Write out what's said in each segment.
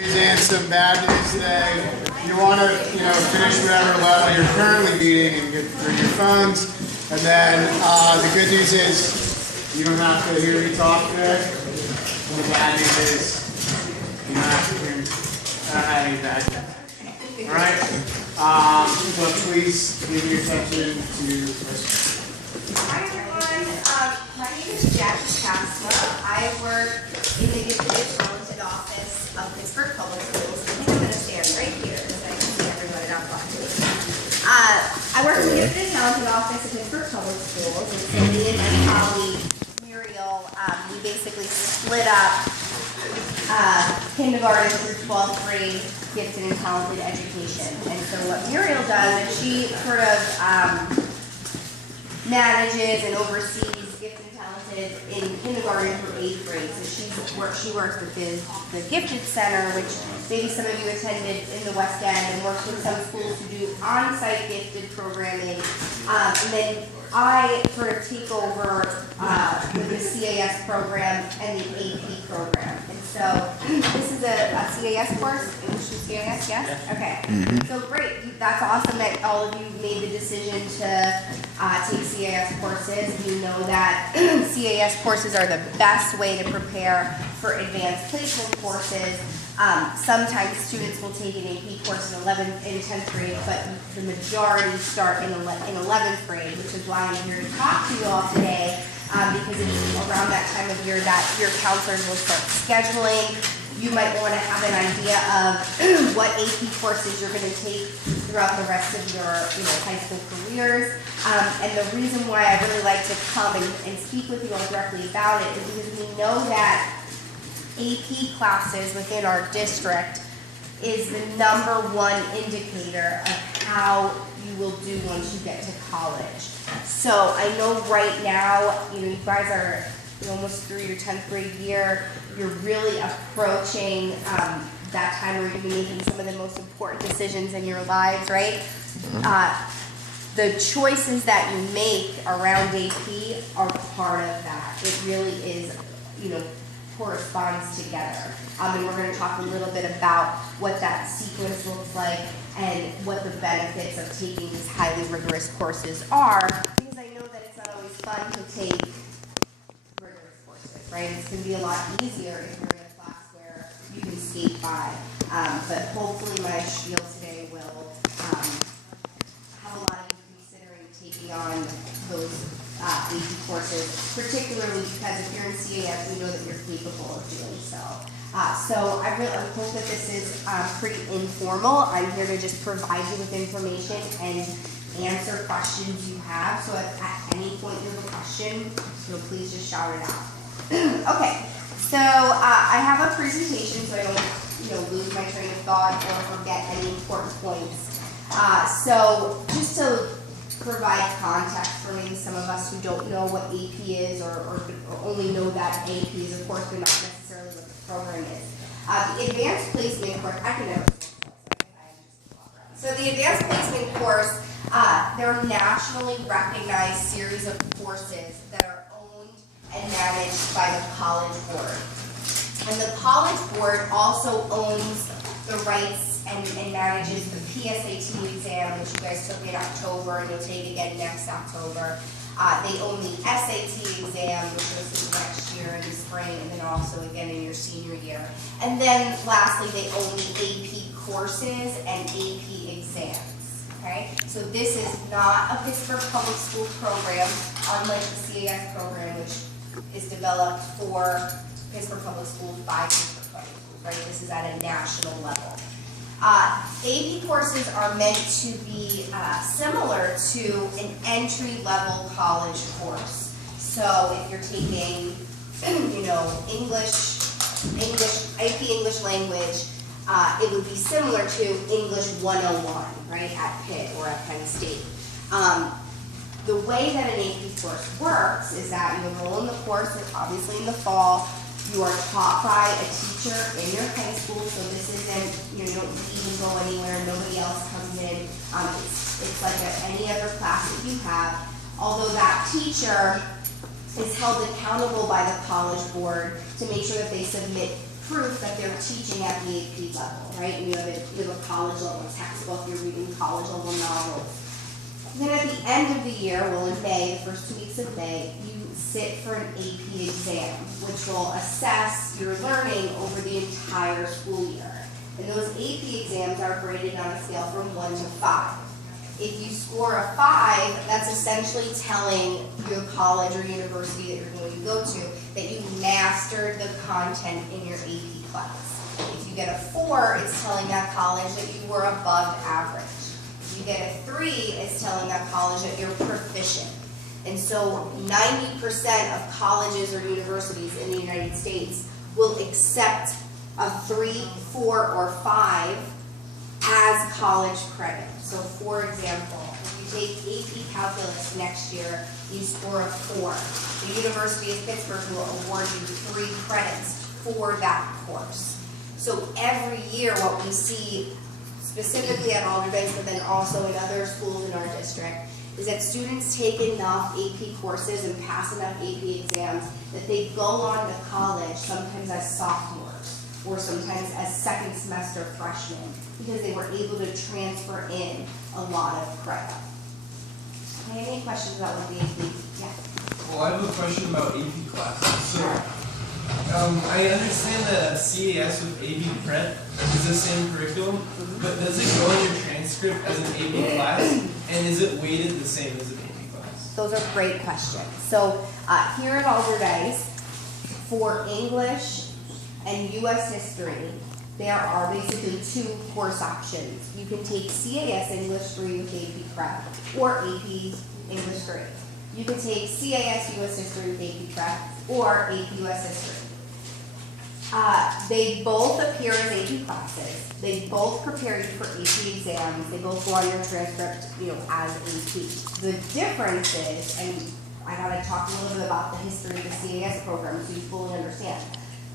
And some bad news today. You want to, finish whatever level you're currently beating and get through your phones. And then the good news is you don't have to hear me talk today. And the bad news is you don't have to hear me. I don't have any bad news. All right. But please give your attention to this. Hi everyone. My name is Jackie Kasma. I work in the Gifted and Talented office of Pittsburgh Public Schools. I think I'm going to stand right here so I can see everyone and not block me. I work in the Gifted and Talented office of Pittsburgh Public Schools, and so me and my colleague Muriel, we basically split up kindergarten through 12th grade gifted and talented education. And so what Muriel does is she sort of manages and oversees gifted and talented in kindergarten through 8th grade. So she works with the Gifted Center, which maybe some of you attended in the West End, and works with some schools who do on-site gifted programming. And then I sort of take over with the CAS program and the AP program. And so this is a CAS course, English and CAS, yes? Okay. So great. That's awesome that all of you made the decision to take CAS courses. You know that CAS courses are the best way to prepare for advanced placement courses. Sometimes students will take an AP course in 11th and 10th grade, but the majority start in 11th grade, which is why I'm here to talk to you all today, because it's around that time of year that your counselors will start scheduling. You might want to have an idea of what AP courses you're going to take throughout the rest of your high school careers. And the reason why I really like to come and speak with you all directly about it is because we know that AP classes within our district is the #1 indicator of how you will do once you get to college. So I know right now, you guys are almost through your 10th grade year. You're really approaching that time where you're going to be making some of the most important decisions in your lives, right? The choices that you make around AP are part of that. It really is, corresponds together. And we're going to talk a little bit about what that sequence looks like and what the benefits of taking these highly rigorous courses are, because I know that it's not always fun to take rigorous courses, right? It's going to be a lot easier if you're in a class where you can skate by. But hopefully my spiel today will have a lot of you considering taking on those AP courses, particularly because if you're in CAS, we know that you're capable of doing so. So I hope that this is pretty informal. I'm here to just provide you with information and answer questions you have. So if at any point you have a question, please just shout it out. Okay, so I have a presentation so I don't lose my train of thought or forget any important points. So just to provide context for maybe some of us who don't know what AP is or only know that AP is, of course, but not necessarily what the program is. The Advanced Placement course, I can never So the Advanced Placement course, they're a nationally recognized series of courses that are owned and managed by the College Board. And the College Board also owns the rights and manages the PSAT exam, which you guys took in October and you'll take again next October. They own the SAT exam, which goes through next year in the spring, and then also again in your senior year. And then lastly, they own the AP courses and AP exams. Okay? So this is not a Pittsburgh Public School program, unlike the CAS program, which is developed for Pittsburgh Public Schools by Pittsburgh Public Schools. Right? This is at a national level. AP courses are meant to be similar to an entry-level college course. So if you're taking, AP English language, it would be similar to English 101, right, at Pitt or at Penn State. The way that an AP course works is that you enroll in the course, obviously in the fall. You are taught by a teacher in your high school, so this isn't, you don't even go anywhere, nobody else comes in. It's like any other class that you have, although that teacher is held accountable by the College Board to make sure that they submit proof that they're teaching at the AP level, right? And you have a college level textbook, you're reading college level novels. Then at the end of the year, well in May, the first 2 weeks of May, you sit for an AP exam, which will assess your learning over the entire school year. And those AP exams are graded on a scale from 1 to 5. If you score a 5, that's essentially telling your college or university that you're going to go to that you mastered the content in your AP class. If you get a 4, it's telling that college that you were above average. If you get a 3, it's telling that college that you're proficient. And so 90% of colleges or universities in the United States will accept a 3, 4, or 5 as college credit. So for example, if you take AP Calculus next year, you score a 4. The University of Pittsburgh will award you 3 credits for that course. So every year what we see, specifically at Alder Banks, but then also in other schools in our district, is that students take enough AP courses and pass enough AP exams that they go on to college sometimes as sophomores or sometimes as second semester freshmen because they were able to transfer in a lot of credit. Okay, any questions about what the AP? Yeah. Well, I have a question about AP classes. So, I understand that CAS with AP Prep is the same curriculum, but does it go in your transcript as an AP class, and is it weighted the same as an AP class? Those are great questions. So here at Alder Dice, for English and U.S. history, there are basically 2 course options. You can take CAS English 3 with AP Prep or AP English 3. You can take CAS U.S. history with AP Prep or AP U.S. history. They both appear as AP classes. They both prepare you for AP exams. They both go on your transcript, as AP. The difference is, and I gotta talk a little bit about the history of the CAS program so you fully understand.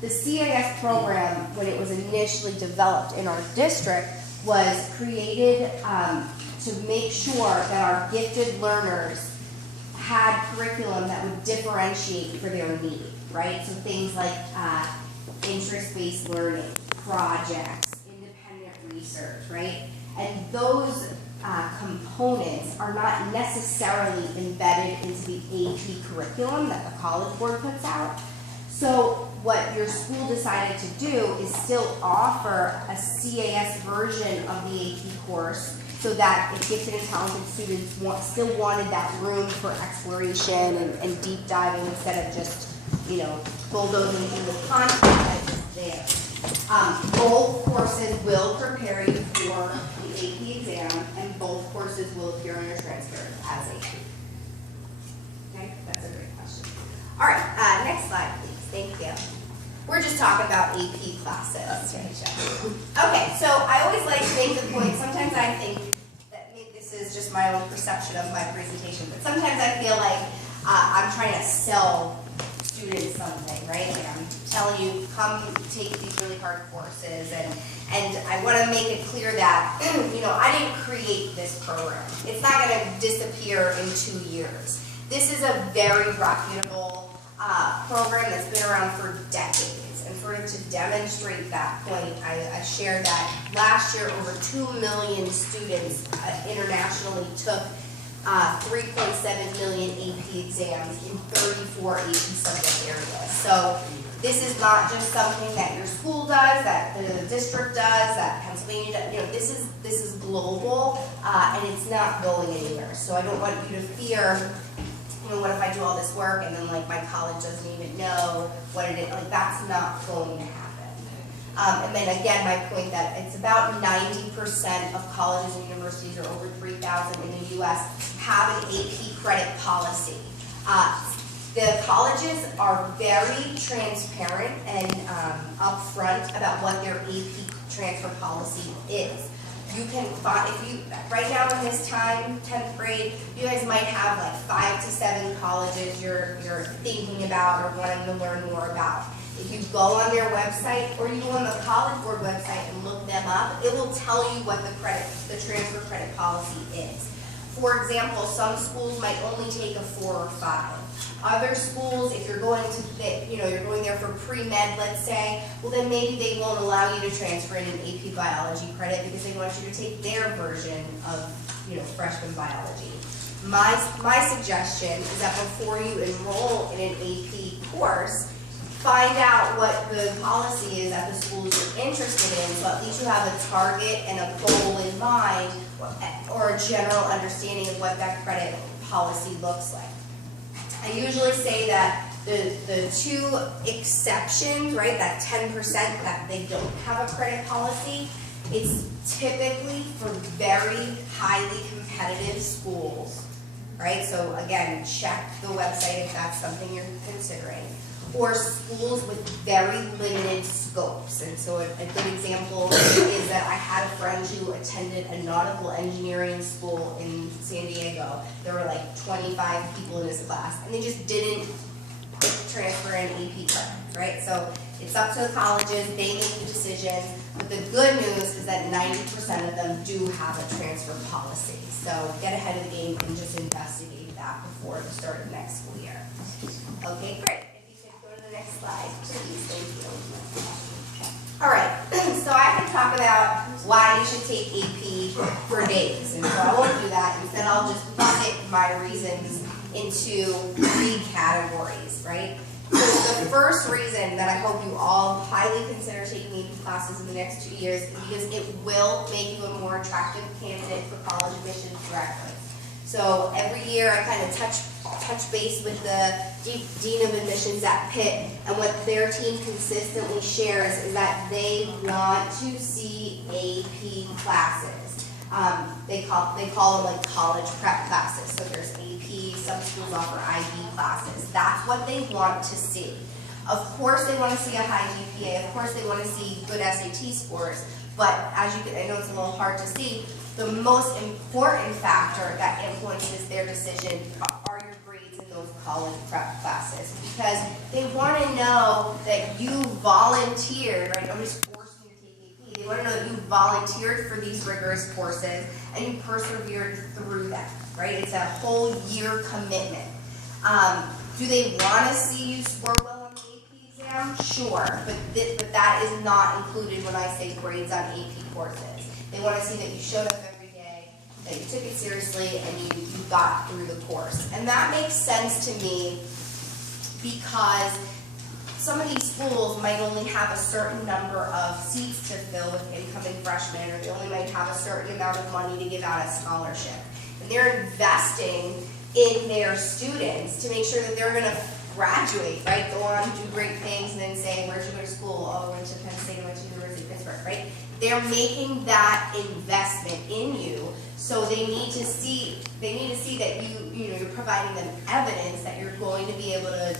The CAS program, when it was initially developed in our district, was created to make sure that our gifted learners had curriculum that would differentiate for their need, right? So things like interest-based learning, projects, independent research, right? And those components are not necessarily embedded into the AP curriculum that the College Board puts out. So what your school decided to do is still offer a CAS version of the AP course so that if gifted and talented students still wanted that room for exploration and deep diving instead of just, bulldozing through the content that's just there. Both courses will prepare you for the AP exam, and both courses will appear on your transcript as AP. Okay, that's a great question. All right, next slide, please. Thank you. We're just talking about AP classes. Okay, so I always like to make the point, sometimes I think that maybe this is just my own perception of my presentation, but sometimes I feel like I'm trying to sell students something, right? Like I'm telling you, come take these really hard courses, and I want to make it clear that, I didn't create this program. It's not going to disappear in 2 years. This is a very reputable program that's been around for decades, and sort of to demonstrate that point, I shared that last year over 2 million students internationally took 3.7 million AP exams in 34 AP subject areas. So this is not just something that your school does, that the district does, that Pennsylvania does. This is global, and it's not going anywhere. So I don't want you to fear, what if I do all this work and then my college doesn't even know what it is? That's not going to happen. And then again, my point that it's about 90% of colleges and universities, or over 3,000 in the U.S., have an AP credit policy. The colleges are very transparent and upfront about what their AP transfer policy is. You can find, right now in this time, 10th grade, you guys might have 5 to 7 colleges you're thinking about or wanting to learn more about. If you go on their website or you go on the College Board website and look them up, it will tell you what the transfer credit policy is. For example, some schools might only take a 4 or 5. Other schools, if you're going to, you're going there for pre-med, let's say, well then maybe they won't allow you to transfer in an AP biology credit because they want you to take their version of, freshman biology. My suggestion is that before you enroll in an AP course, find out what the policy is that the schools are interested in, so at least you have a target and a goal in mind, or a general understanding of what that credit policy looks like. I usually say that the two exceptions, right, that 10% that they don't have a credit policy, it's typically for very highly competitive schools, right? So again, check the website if that's something you're considering. Or schools with very limited scopes. And so a good example is that I had a friend who attended a nautical engineering school in San Diego. There were like 25 people in his class, and they just didn't transfer in AP credit, right? So it's up to the colleges, they make the decision. But the good news is that 90% of them do have a transfer policy. So get ahead of the game and just investigate that before the start of next school year. Okay, great. Next slide, please. Thank you. All right, so I can talk about why you should take AP for days, and so I won't do that. Instead, I'll just bucket my reasons into 3 categories, right? So the first reason that I hope you all highly consider taking AP classes in the next 2 years is because it will make you a more attractive candidate for college admissions directly. So every year I kind of touch base with the Dean of Admissions at Pitt, and what their team consistently shares is that they want to see AP classes. They call them like college prep classes. So there's AP, some schools offer IB classes. That's what they want to see. Of course they want to see a high GPA, of course they want to see good SAT scores, but as you can, I know it's a little hard to see, the most important factor that influences their decision are your grades in those college prep classes, because they want to know that you volunteered, right? Nobody's forcing you to take AP. They want to know that you volunteered for these rigorous courses and you persevered through them, right? It's a whole year commitment. Do they want to see you score well on the AP exam? Sure, but that is not included when I say grades on AP courses. They want to see that you showed up every day, that you took it seriously, and you got through the course. And that makes sense to me because some of these schools might only have a certain number of seats to fill with incoming freshmen, or they only might have a certain amount of money to give out as scholarship. And they're investing in their students to make sure that they're going to graduate, right? Go on, do great things, and then say, where'd you go to school? Oh, I went to Penn State, I went to University of Pittsburgh, right? They're making that investment in you, so they need to see that you're providing them evidence that you're going to be able to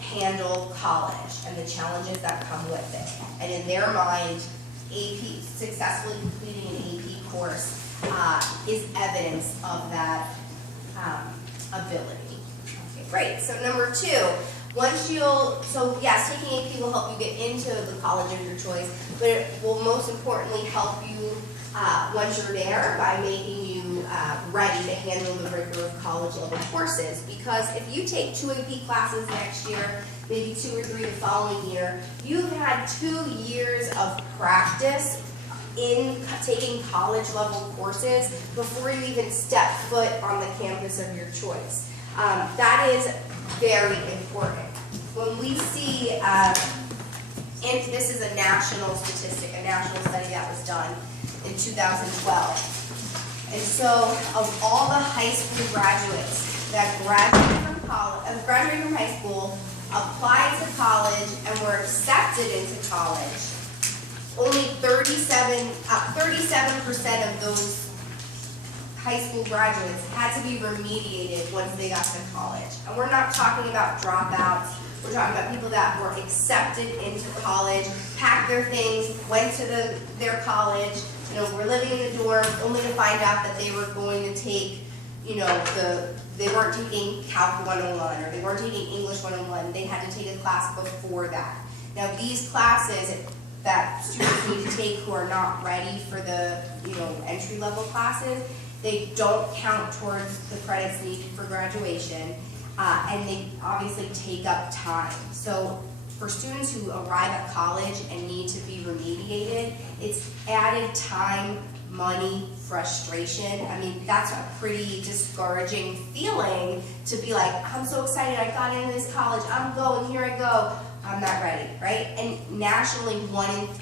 handle college and the challenges that come with it. And in their mind, AP, successfully completing an AP course is evidence of that ability. Okay, great. So number 2, yes, taking AP will help you get into the college of your choice, but it will most importantly help you once you're there by making you ready to handle the rigor of college level courses. Because if you take 2 AP classes next year, maybe 2 or 3 the following year, you've had 2 years of practice in taking college level courses before you even step foot on the campus of your choice. That is very important. When we see, and this is a national statistic, a national study that was done in 2012. And so, of all the high school graduates that graduated from high school, applied to college, and were accepted into college, only 37% of those high school graduates had to be remediated once they got to college. And we're not talking about dropouts. We're talking about people that were accepted into college, packed their things, went to their college, were living in the dorm, only to find out that they were going to take, they weren't taking Calc 101 or they weren't taking English 101. They had to take a class before that. Now these classes that students need to take who are not ready for the entry-level classes, They don't count towards the credits needed for graduation, and they obviously take up time. So for students who arrive at college and need to be remediated, it's added time, money, frustration. I mean, that's a pretty discouraging feeling to be like, I'm so excited, I got into this college, I'm going, here I go, I'm not ready, right? And nationally,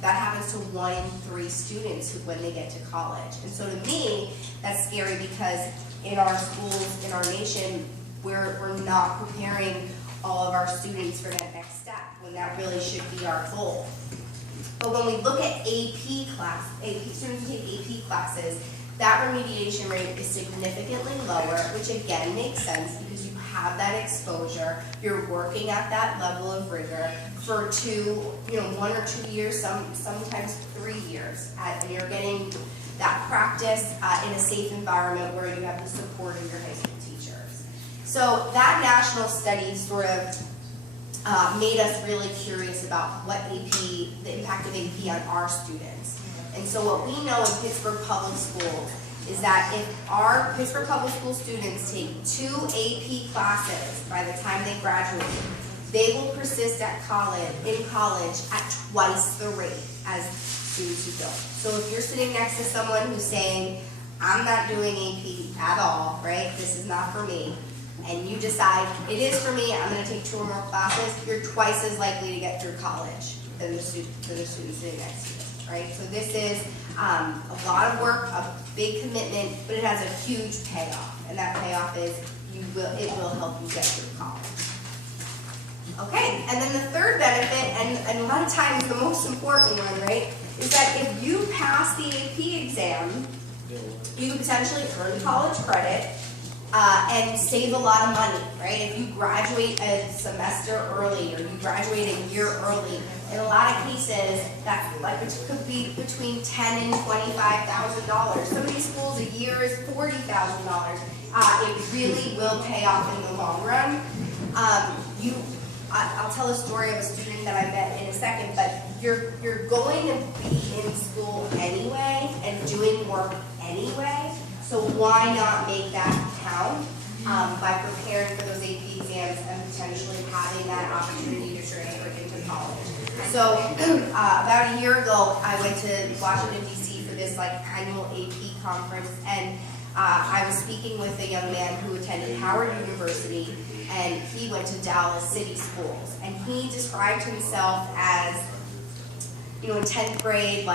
that happens to 1 in 3 students when they get to college. And so to me, that's scary because in our schools, in our nation, we're not preparing all of our students for that next step, when that really should be our goal. But when we look at students who take AP classes, that remediation rate is significantly lower, which again makes sense because you have that exposure, you're working at that level of rigor for 1 or 2 years, sometimes 3 years, and you're getting that practice in a safe environment where you have the support of your high school teachers. So that national study sort of made us really curious about the impact of AP on our students. And so what we know in Pittsburgh Public Schools is that if our Pittsburgh Public School students take 2 AP classes by the time they graduate, they will persist in college at twice the rate as students who don't. So if you're sitting next to someone who's saying, I'm not doing AP at all, right? This is not for me. And you decide, it is for me, I'm going to take 2 or more classes, you're twice as likely to get through college than the student sitting next to you, right? So this is a lot of work, a big commitment, but it has a huge payoff. And that payoff is it will help you get through college. Okay, and then the third benefit, and a lot of times the most important one, right, is that if you pass the AP exam, you can potentially earn college credit, and save a lot of money, right? If you graduate a semester early or you graduate a year early, in a lot of cases, that could be between $10,000 and $25,000. Some of these schools, a year is $40,000. It really will pay off in the long run. I'll tell a story of a student that I met in a second, but you're going to be in school anyway and doing work anyway. So why not make that count by preparing for those AP exams and potentially having that opportunity to transfer into college? So about a year ago, I went to Washington, D.C. for this annual AP conference, and I was speaking with a young man who attended Howard University, and he went to Dallas City Schools. And he described himself as, in 10th grade,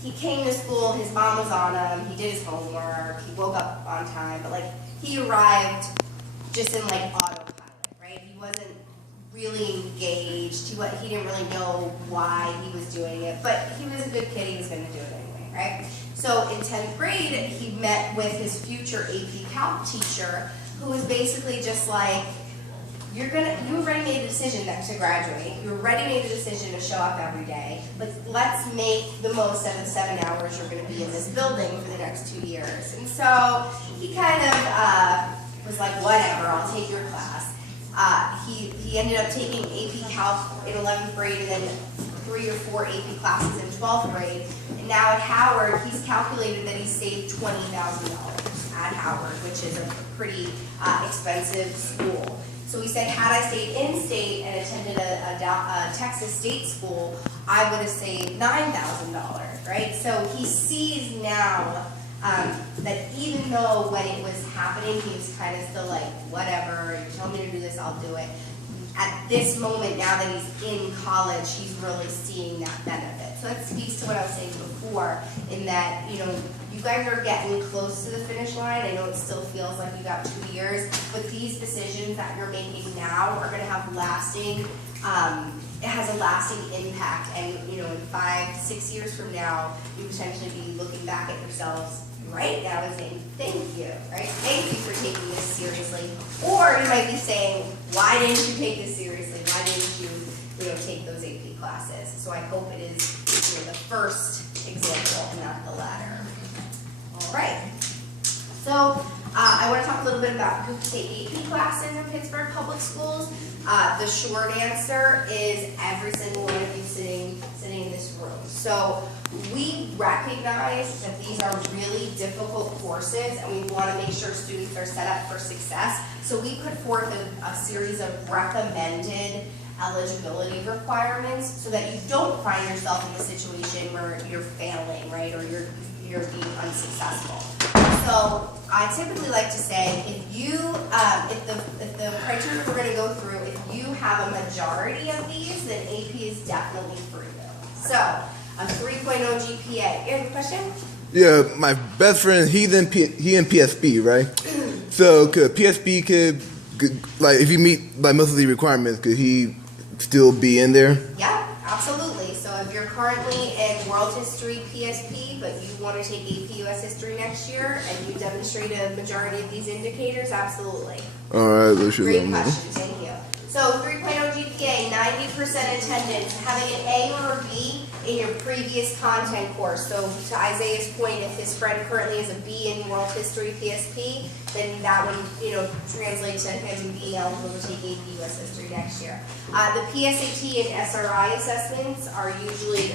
he came to school, his mom was on him, he did his homework, he woke up on time, but he arrived just in autopilot, right? He wasn't really engaged, he didn't really know why he was doing it, but he was a good kid, he was going to do it anyway, right? So in 10th grade, he met with his future AP Calc teacher, who was basically just you already made the decision to graduate. You already made the decision to show up every day. But let's make the most out of the 7 hours you're going to be in this building for the next 2 years. And so he kind of was like, whatever, I'll take your class. He ended up taking AP Calc in 11th grade and then 3 or 4 AP classes in 12th grade. And now at Howard, he's calculated that he saved $20,000 at Howard, which is a pretty expensive school. So he said, had I stayed in-state and attended a Texas state school, I would have saved $9,000, right? So he sees now that even though when it was happening, he was kind of still whatever, you tell me to do this, I'll do it. At this moment, now that he's in college, he's really seeing that benefit. So that speaks to what I was saying before, in that, you guys are getting close to the finish line. I know it still feels like you got 2 years, but these decisions that you're making now are going to have lasting, it has a lasting impact. And, in 5-6 years from now, you potentially be looking back at yourselves right now and saying, thank you, right? Thank you for taking this seriously. Or you might be saying, why didn't you take this seriously? Why didn't you, take those AP classes? So I hope it is, the first example and not the latter. All right. So I want to talk a little bit about who can take AP classes in Pittsburgh Public Schools. The short answer is every single one of you sitting in this room. So we recognize that these are really difficult courses and we want to make sure students are set up for success. So we put forth a series of recommended eligibility requirements so that you don't find yourself in a situation where you're failing, right, or you're being unsuccessful. So I typically like to say, if the criteria we're going to go through, if you have a majority of these, then AP is definitely for you. So a 3.0 GPA. You have a question? Yeah, my best friend, he in PSP, right? So PSP could, like, if you meet like most of the requirements, could he still be in there? Yeah, absolutely. So if you're currently in World History PSP, but you want to take AP US History next year, and you demonstrate a majority of these indicators, absolutely. All right, let's shoot Great that. question, thank you. So 3.0 GPA, 90% attendance, having an A or a B in your previous content course. So to Isaiah's point, if his friend currently has a B in World History PSP, then that would, translate to him being eligible to take AP US History next year. The PSAT and SRI assessments are usually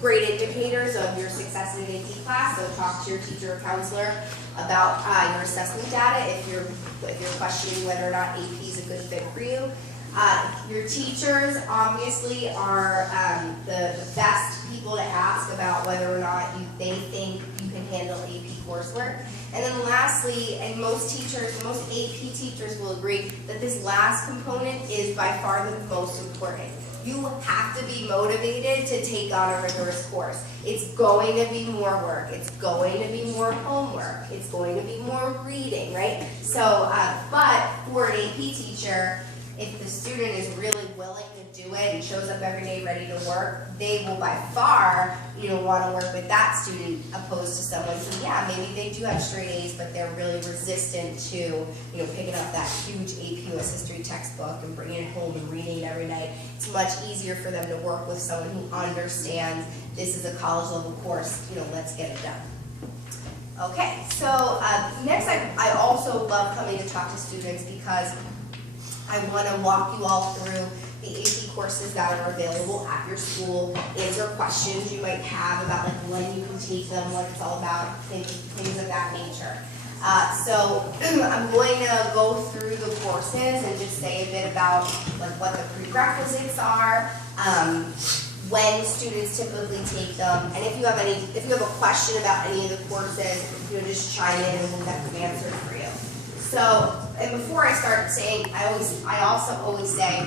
great indicators of your success in an AP class. So talk to your teacher or counselor about your assessment data if you're questioning whether or not AP is a good fit for you. Your teachers obviously are the best people to ask about whether or not they think you can handle AP coursework. And then lastly, and most AP teachers will agree that this last component is by far the most important. You have to be motivated to take on a rigorous course. It's going to be more work. It's going to be more homework. It's going to be more reading, right? So, but for an AP teacher, if the student is really willing to do it and shows up every day ready to work, they will by far, want to work with that student opposed to someone who, yeah, maybe they do have straight A's, but they're really resistant to, picking up that huge AP US History textbook and bringing it home and reading it every night. It's much easier for them to work with someone who understands this is a college level course, let's get it done. Okay, so next I also love coming to talk to students because I want to walk you all through the AP courses that are available at your school, answer questions you might have about like when you can take them, what it's all about, things of that nature. So I'm going to go through the courses and just say a bit about like what the prerequisites are, when students typically take them, and if you have a question about any of the courses, just chime in and we'll get them answered for you. So, and before I start saying, I also always say,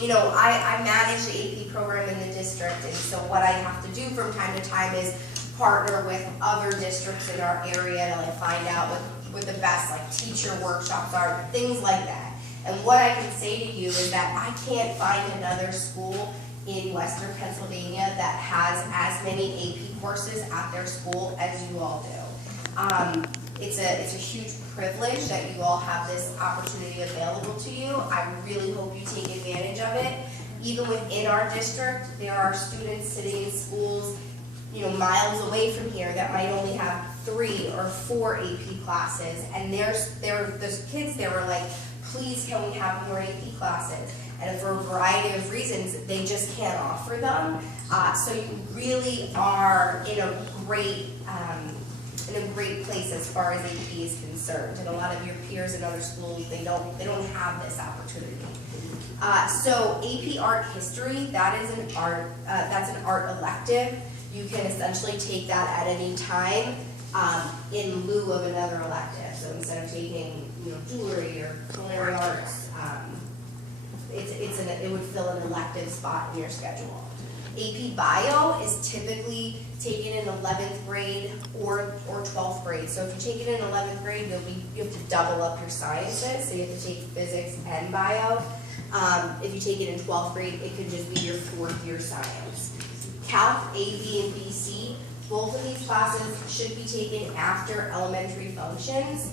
I manage the AP program in the district, and so what I have to do from time to time is partner with other districts in our area to find out what the best teacher workshops are, things like that. And what I can say to you is that I can't find another school in Western Pennsylvania that has as many AP courses at their school as you all do. It's a huge privilege that you all have this opportunity available to you. I really hope you take advantage of it. Even within our district, there are students sitting in schools, miles away from here that might only have 3 or 4 AP classes, and there's kids there are like, please can we have more AP classes? And for a variety of reasons, they just can't offer them. So you really are in a great place as far as AP is concerned. And a lot of your peers in other schools, they don't have this opportunity. So AP Art History, that's an art elective. You can essentially take that at any time in lieu of another elective. So instead of taking jewelry or culinary arts, it would fill an elective spot in your schedule. AP Bio is typically taken in 11th grade or 12th grade. So if you take it in 11th grade, you have to double up your sciences. So you have to take physics and bio. If you take it in 12th grade, it could just be your 4th year science. Calc, AB, and BC, both of these classes should be taken after elementary functions.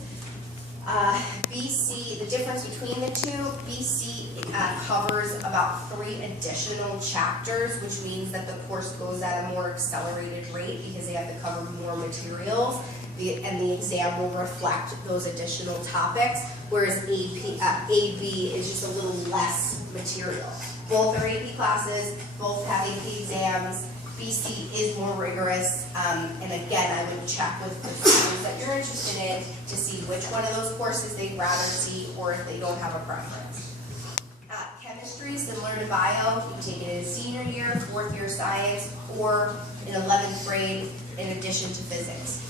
BC, the difference between the two, BC covers about 3 additional chapters, which means that the course goes at a more accelerated rate because they have to cover more materials, and the exam will reflect those additional topics, whereas AB is just a little less material. Both are AP classes, both have AP exams, BC is more rigorous, and again, I would check with the schools that you're interested in to see which one of those courses they'd rather see, or if they don't have a preference. Chemistry, similar to bio, you take it in senior year, 4th year science, or in 11th grade in addition to physics.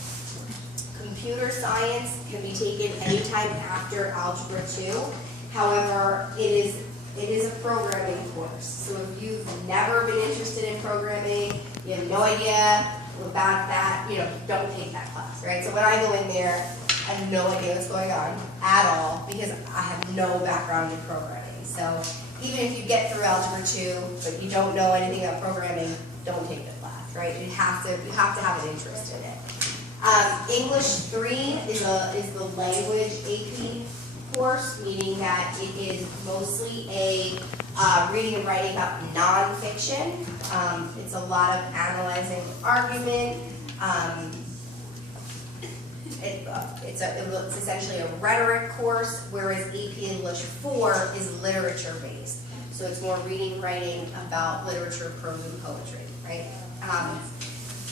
Computer science can be taken anytime after Algebra 2. However, it is a programming course. So if you've never been interested in programming, you have no idea about that, don't take that class, right? So when I go in there, I have no idea what's going on at all because I have no background in programming. So even if you get through Algebra 2, but you don't know anything about programming, don't take the class, right? You have to have an interest in it. English 3 is the language AP course, meaning that it is mostly a reading and writing about nonfiction. It's a lot of analyzing argument. It's essentially a rhetoric course, whereas AP English 4 is literature based. So it's more reading, writing about literature, prose, and poetry, right?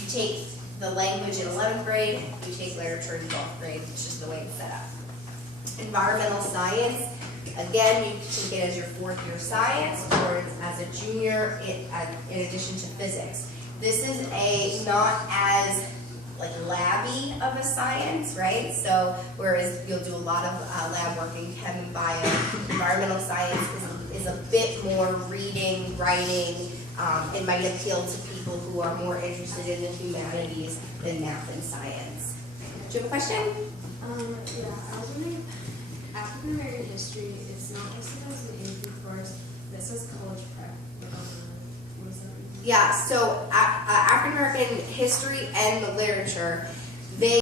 You take the language in 11th grade, you take literature in 12th grade. It's just the way it's set up. Environmental science, again, you can take it as your 4th year science or as a junior in addition to physics. This is a not as labby of a science, right? So whereas you'll do a lot of lab work in chem and bio, environmental science is a bit more reading, writing. It might appeal to people who are more interested in the humanities than math and science. Do you have a question? Yeah, I was wondering, African American history is not listed as an AP course. This says college prep. What does that mean? Yeah, so African American history and the literature